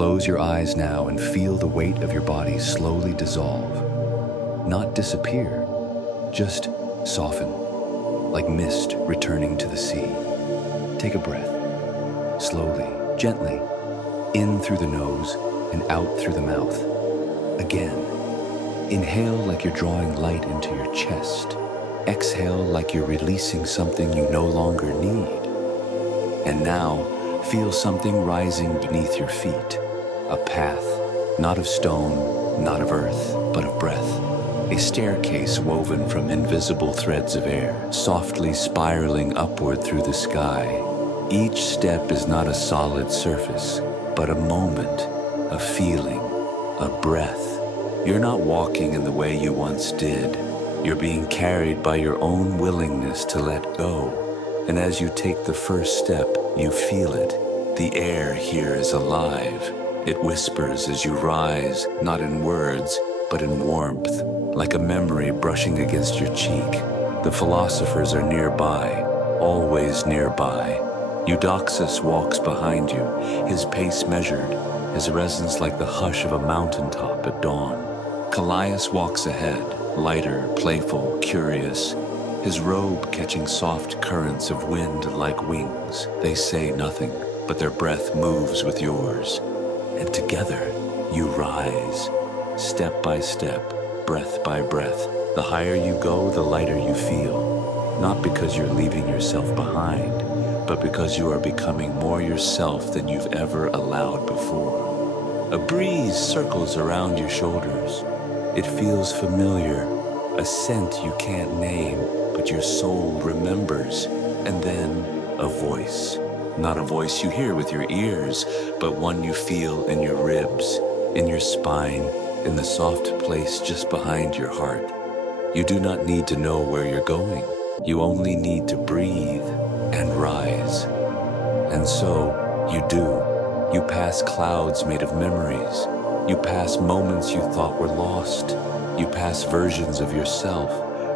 Close your eyes now and feel the weight of your body slowly dissolve. Not disappear, just soften, like mist returning to the sea. Take a breath, slowly, gently, in through the nose and out through the mouth. Again, inhale like you're drawing light into your chest. Exhale like you're releasing something you no longer need. And now, feel something rising beneath your feet. A path, not of stone, not of earth, but of breath. A staircase woven from invisible threads of air, softly spiraling upward through the sky. Each step is not a solid surface, but a moment, a feeling, a breath. You're not walking in the way you once did. You're being carried by your own willingness to let go. And as you take the first step, you feel it. The air here is alive. It whispers as you rise, not in words, but in warmth, like a memory brushing against your cheek. The philosophers are nearby, always nearby. Eudoxus walks behind you, his pace measured, his resonance like the hush of a mountaintop at dawn. Callias walks ahead, lighter, playful, curious, his robe catching soft currents of wind like wings. They say nothing, but their breath moves with yours. And together, you rise, step by step, breath by breath. The higher you go, the lighter you feel. Not because you're leaving yourself behind, but because you are becoming more yourself than you've ever allowed before. A breeze circles around your shoulders. It feels familiar, a scent you can't name, but your soul remembers. And then a voice. Not a voice you hear with your ears, but one you feel in your ribs, in your spine, in the soft place just behind your heart. You do not need to know where you're going. You only need to breathe and rise. And so, you do. You pass clouds made of memories. You pass moments you thought were lost. You pass versions of yourself,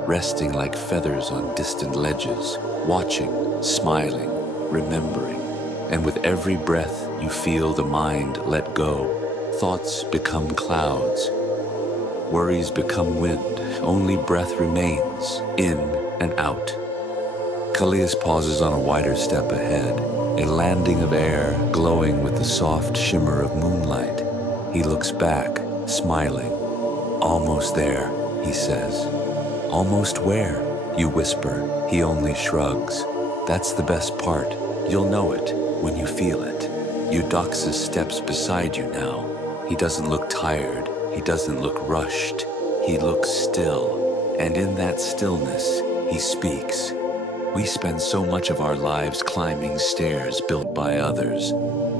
resting like feathers on distant ledges, watching, smiling, remembering. And with every breath, you feel the mind let go. Thoughts become clouds. Worries become wind. Only breath remains, in and out. Callias pauses on a wider step ahead, a landing of air glowing with the soft shimmer of moonlight. He looks back, smiling. Almost there, he says. Almost where? You whisper. He only shrugs. That's the best part. You'll know it when you feel it. Eudoxus steps beside you now. He doesn't look tired. He doesn't look rushed. He looks still. And in that stillness, he speaks. We spend so much of our lives climbing stairs built by others.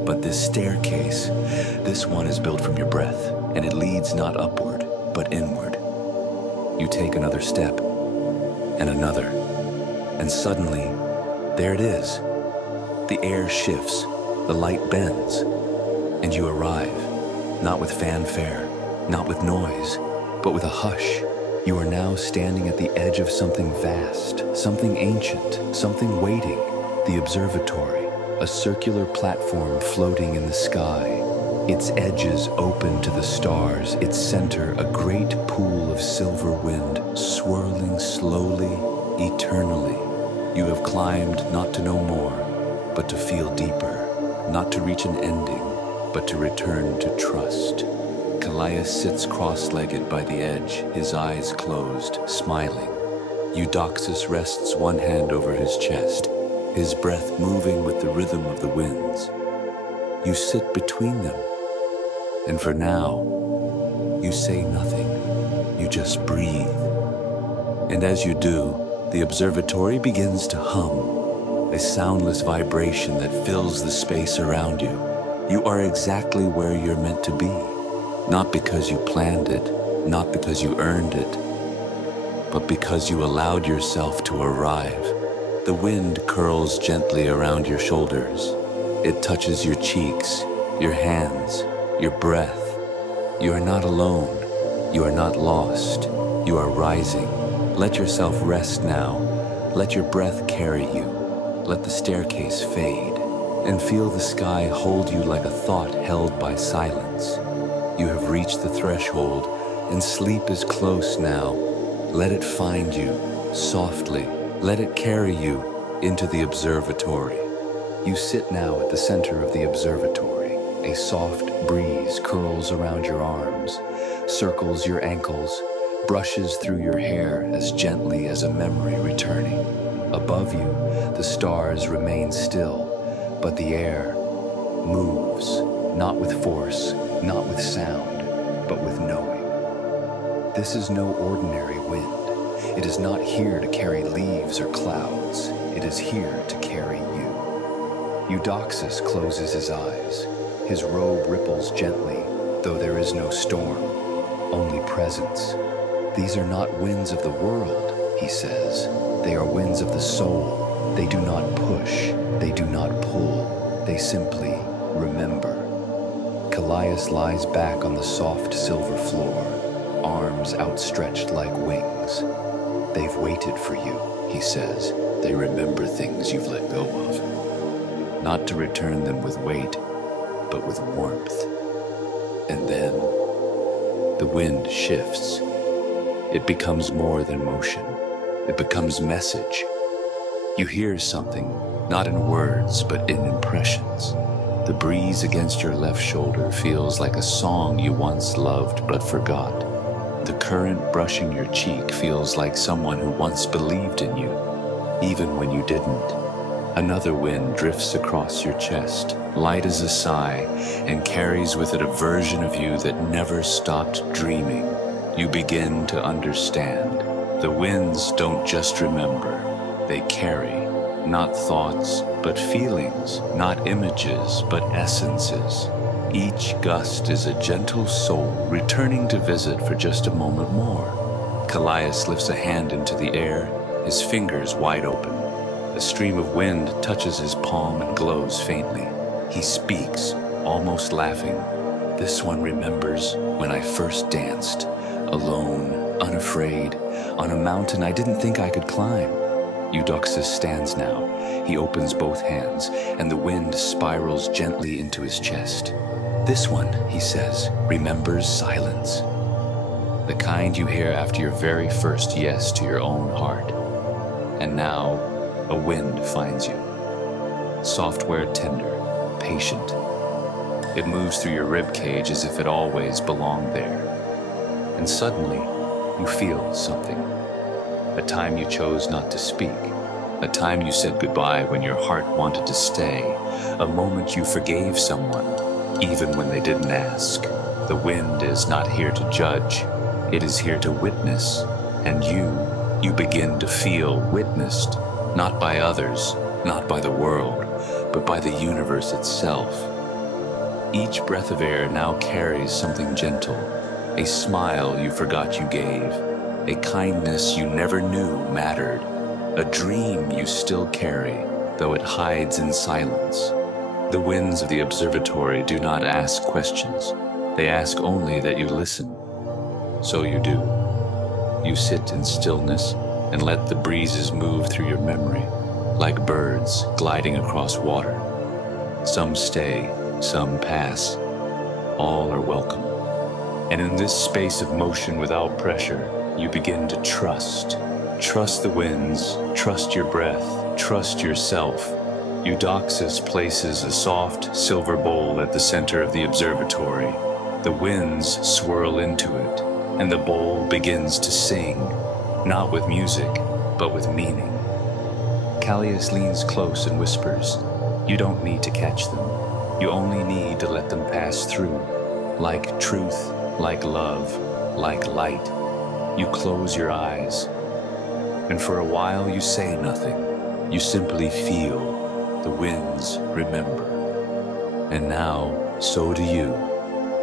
But this staircase, this one is built from your breath, and it leads not upward, but inward. You take another step, and another, and suddenly, there it is. The air shifts, the light bends, and you arrive, not with fanfare, not with noise, but with a hush. You are now standing at the edge of something vast, something ancient, something waiting. The Observatory, a circular platform floating in the sky. Its edges open to the stars, its center a great pool of silver wind, swirling slowly, eternally. You have climbed not to know more, but to feel deeper, not to reach an ending, but to return to trust. Callias sits cross-legged by the edge, his eyes closed, smiling. Eudoxus rests one hand over his chest, his breath moving with the rhythm of the winds. You sit between them, and for now, you say nothing. You just breathe. And as you do, the observatory begins to hum, a soundless vibration that fills the space around you. You are exactly where you're meant to be. Not because you planned it, not because you earned it, but because you allowed yourself to arrive. The wind curls gently around your shoulders. It touches your cheeks, your hands, your breath. You are not alone. You are not lost. You are rising. Let yourself rest now. Let your breath carry you. Let the staircase fade. and feel the sky hold you like a thought held by silence. You have reached the threshold, and sleep is close now. Let it find you, softly. Let it carry you into the observatory. You sit now at the center of the observatory. A soft breeze curls around your arms, circles your ankles, brushes through your hair as gently as a memory returning. Above you, the stars remain still, but the air moves, not with force, not with sound, but with knowing. This is no ordinary wind. It is not here to carry leaves or clouds. It is here to carry you. Eudoxus closes his eyes. His robe ripples gently, though there is no storm, only presence. These are not winds of the world, he says. They are winds of the soul. They do not push. They do not pull. They simply remember. Callias lies back on the soft silver floor, arms outstretched like wings. They've waited for you, he says. They remember things you've let go of. Not to return them with weight, but with warmth. And then the wind shifts. It becomes more than motion. It becomes message. You hear something, not in words, but in impressions. The breeze against your left shoulder feels like a song you once loved but forgot. The current brushing your cheek feels like someone who once believed in you, even when you didn't. Another wind drifts across your chest, light as a sigh, and carries with it a version of you that never stopped dreaming. You begin to understand. The winds don't just remember, they carry, not thoughts, but feelings, not images, but essences. Each gust is a gentle soul returning to visit for just a moment more. Callias lifts a hand into the air, his fingers wide open. A stream of wind touches his palm and glows faintly. He speaks, almost laughing. This one remembers when I first danced, alone, unafraid, on a mountain I didn't think I could climb. Eudoxus stands now. He opens both hands, and the wind spirals gently into his chest. This one, he says, remembers silence. The kind you hear after your very first yes to your own heart. And now, a wind finds you. Software tender, patient. It moves through your rib cage as if it always belonged there. And suddenly, you feel something. A time you chose not to speak. A time you said goodbye when your heart wanted to stay. A moment you forgave someone, even when they didn't ask. The wind is not here to judge. It is here to witness. And you begin to feel witnessed. Not by others, not by the world, but by the universe itself. Each breath of air now carries something gentle, a smile you forgot you gave, a kindness you never knew mattered, a dream you still carry, though it hides in silence. The winds of the observatory do not ask questions. They ask only that you listen. So you do. You sit in stillness and let the breezes move through your memory, like birds gliding across water. Some stay, some pass. All are welcome. And in this space of motion without pressure, you begin to trust. Trust the winds, trust your breath, trust yourself. Eudoxus places a soft silver bowl at the center of the observatory. The winds swirl into it, and the bowl begins to sing. Not with music, but with meaning. Callias leans close and whispers, you don't need to catch them. You only need to let them pass through. Like truth, like love, like light. You close your eyes. And for a while you say nothing. You simply feel. The winds remember. And now, so do you.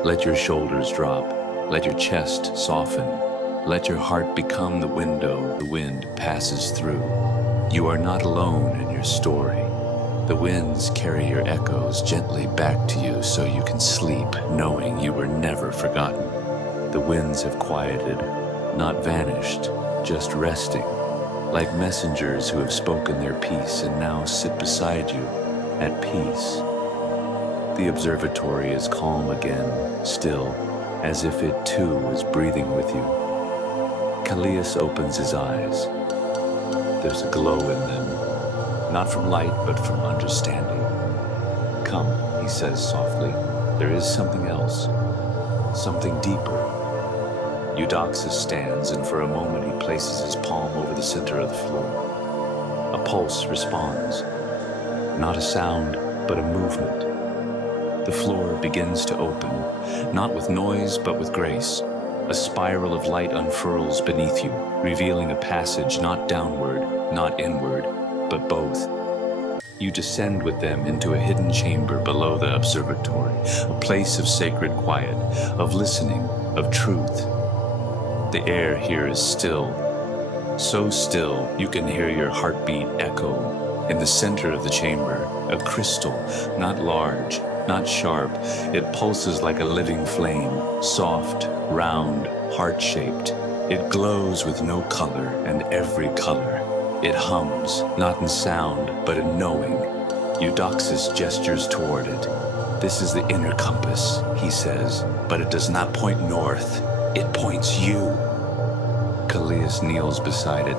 Let your shoulders drop. Let your chest soften. Let your heart become the window the wind passes through. You are not alone in your story. The winds carry your echoes gently back to you so you can sleep knowing you were never forgotten. The winds have quieted, not vanished, just resting, like messengers who have spoken their piece and now sit beside you, at peace. The observatory is calm again, still, as if it too is breathing with you. Callias opens his eyes. There's a glow in them, not from light, but from understanding. Come, he says softly, there is something else, something deeper. Eudoxus stands, and for a moment he places his palm over the center of the floor. A pulse responds, not a sound, but a movement. The floor begins to open, not with noise, but with grace. A spiral of light unfurls beneath you, revealing a passage not downward, not inward, but both. You descend with them into a hidden chamber below the observatory, a place of sacred quiet, of listening, of truth. The air here is still, so still you can hear your heartbeat echo. In the center of the chamber, a crystal, not large, not sharp, it pulses like a living flame, soft, round, heart-shaped. It glows with no color and every color. It hums, not in sound, but in knowing. Eudoxus gestures toward it. This is the inner compass, he says, but it does not point north. It points you. Callias kneels beside it.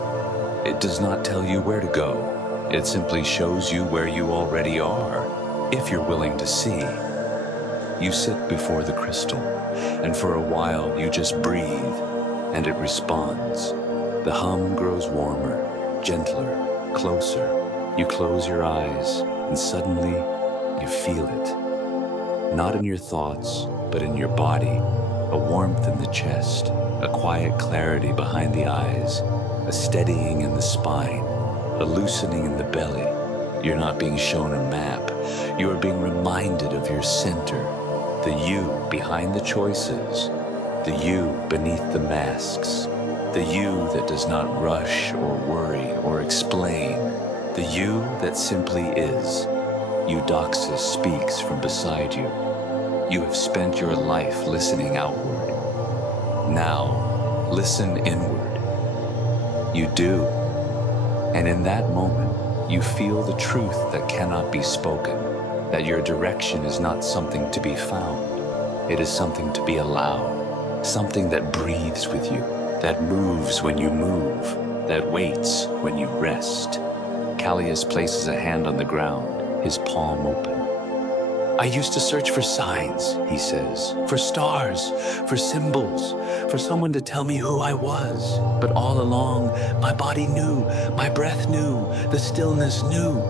It does not tell you where to go. It simply shows you where you already are, if you're willing to see. You sit before the crystal, and for a while you just breathe, and it responds. The hum grows warmer, gentler, closer. You close your eyes, and suddenly you feel it. Not in your thoughts, but in your body. A warmth in the chest, a quiet clarity behind the eyes, a steadying in the spine, a loosening in the belly. You're not being shown a map. You are being reminded of your center, the you behind the choices, the you beneath the masks, the you that does not rush or worry or explain, the you that simply is. Eudoxus speaks from beside you. You have spent your life listening outward. Now, listen inward. You do. And in that moment, you feel the truth that cannot be spoken, that your direction is not something to be found. It is something to be allowed, something that breathes with you, that moves when you move, that waits when you rest. Callias places a hand on the ground, his palm open. I used to search for signs, he says, for stars, for symbols, for someone to tell me who I was. But all along, my body knew, my breath knew, the stillness knew.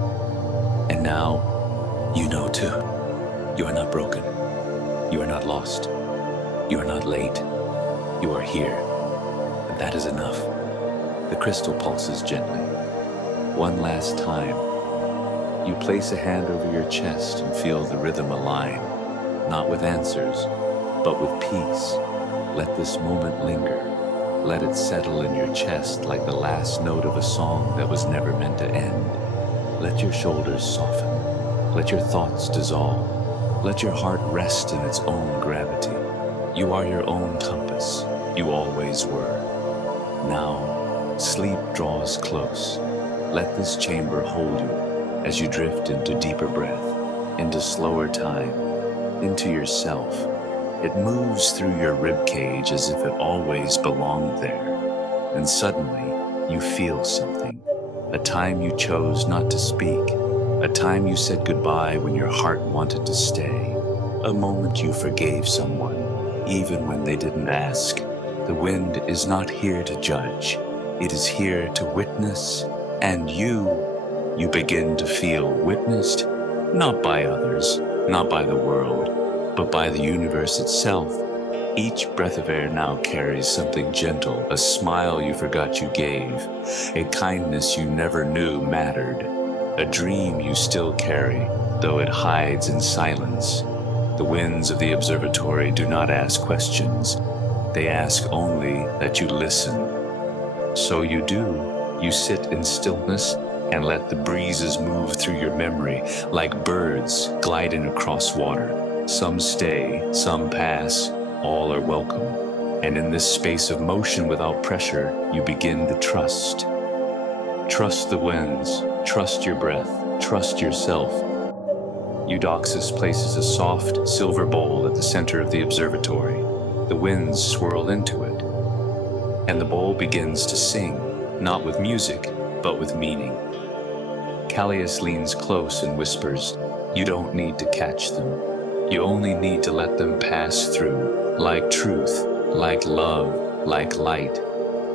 And now, you know too. You are not broken. You are not lost. You are not late. You are here. And that is enough. The crystal pulses gently. One last time. You place a hand over your chest and feel the rhythm align, not with answers, but with peace. Let this moment linger. Let it settle in your chest like the last note of a song that was never meant to end. Let your shoulders soften. Let your thoughts dissolve. Let your heart rest in its own gravity. You are your own compass. You always were. Now, sleep draws close. Let this chamber hold you as you drift into deeper breath, into slower time, into yourself. It moves through your rib cage as if it always belonged there. And suddenly, you feel something. A time you chose not to speak. A time you said goodbye when your heart wanted to stay. A moment you forgave someone, even when they didn't ask. The wind is not here to judge. It is here to witness, and you begin to feel witnessed, not by others, not by the world, but by the universe itself. Each breath of air now carries something gentle, a smile you forgot you gave, a kindness you never knew mattered, a dream you still carry, though it hides in silence. The winds of the observatory do not ask questions. They ask only that you listen. So you do. You sit in stillness and let the breezes move through your memory like birds gliding across water. Some stay, some pass, all are welcome. And in this space of motion without pressure, you begin to trust. Trust the winds, trust your breath, trust yourself. Eudoxus places a soft, silver bowl at the center of the observatory. The winds swirl into it, and the bowl begins to sing, not with music, but with meaning. Callias leans close and whispers, "You don't need to catch them. You only need to let them pass through, like truth, like love, like light."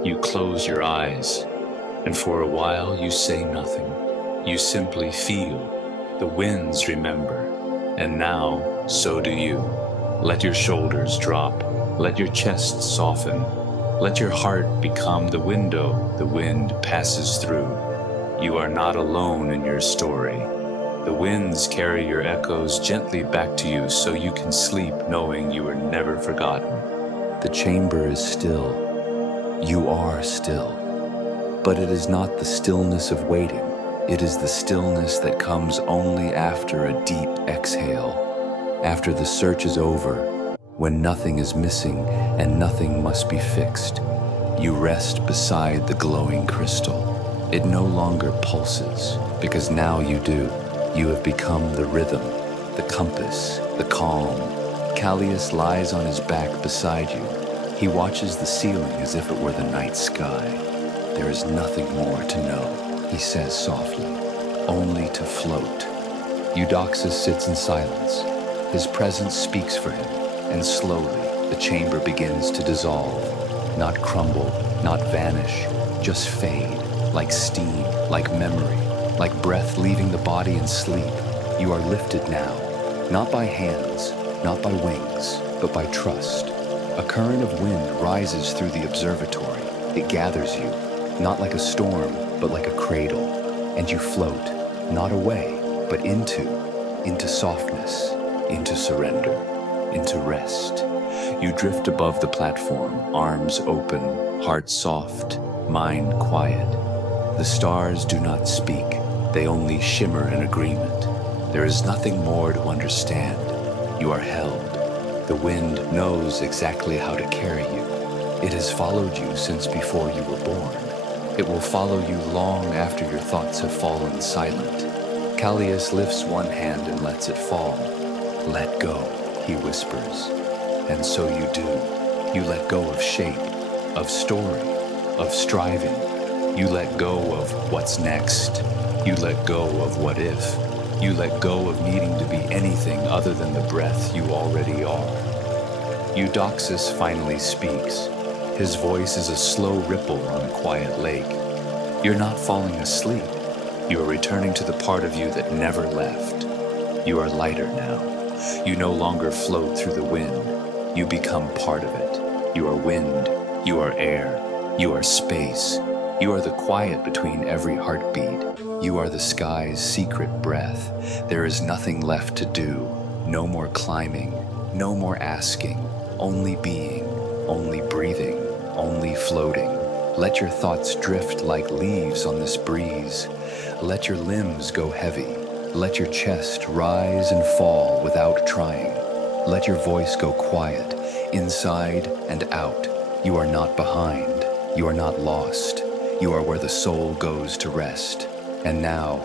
You close your eyes, and for a while you say nothing. You simply feel. The winds remember, and now so do you. Let your shoulders drop. Let your chest soften. Let your heart become the window the wind passes through. You are not alone in your story. The winds carry your echoes gently back to you so you can sleep knowing you were never forgotten. The chamber is still. You are still. But it is not the stillness of waiting. It is the stillness that comes only after a deep exhale, after the search is over, when nothing is missing and nothing must be fixed. You rest beside the glowing crystal. It no longer pulses, because now you do. You have become the rhythm, the compass, the calm. Callias lies on his back beside you. He watches the ceiling as if it were the night sky. "There is nothing more to know," he says softly, "only to float." Eudoxus sits in silence. His presence speaks for him, and slowly the chamber begins to dissolve. Not crumble, not vanish, just fade, like steam, like memory, like breath leaving the body in sleep. You are lifted now, not by hands, not by wings, but by trust. A current of wind rises through the observatory. It gathers you, not like a storm, but like a cradle. And you float, not away, but into softness, into surrender, into rest. You drift above the platform, arms open, heart soft, mind quiet. The stars do not speak, they only shimmer in agreement. There is nothing more to understand. You are held. The wind knows exactly how to carry you. It has followed you since before you were born. It will follow you long after your thoughts have fallen silent. Callias lifts one hand and lets it fall. "Let go," he whispers. And so you do. You let go of shape, of story, of striving. You let go of what's next. You let go of what if. You let go of needing to be anything other than the breath you already are. Eudoxus finally speaks. His voice is a slow ripple on a quiet lake. You're not falling asleep. You are returning to the part of you that never left. You are lighter now. You no longer float through the wind. You become part of it. You are wind. You are air. You are space. You are the quiet between every heartbeat. You are the sky's secret breath. There is nothing left to do. No more climbing. No more asking. Only being. Only breathing. Only floating. Let your thoughts drift like leaves on this breeze. Let your limbs go heavy. Let your chest rise and fall without trying. Let your voice go quiet, inside and out. You are not behind. You are not lost. You are where the soul goes to rest. And now,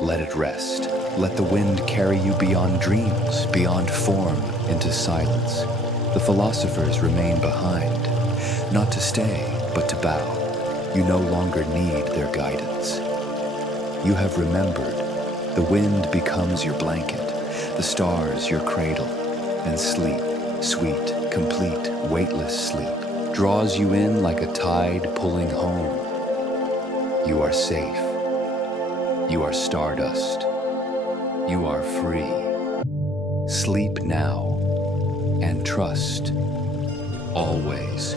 let it rest. Let the wind carry you beyond dreams, beyond form, into silence. The philosophers remain behind, not to stay, but to bow. You no longer need their guidance. You have remembered. The wind becomes your blanket, the stars your cradle, and sleep, sweet, complete, weightless sleep, draws you in like a tide pulling home. You are safe. You are stardust. You are free. Sleep now and trust always.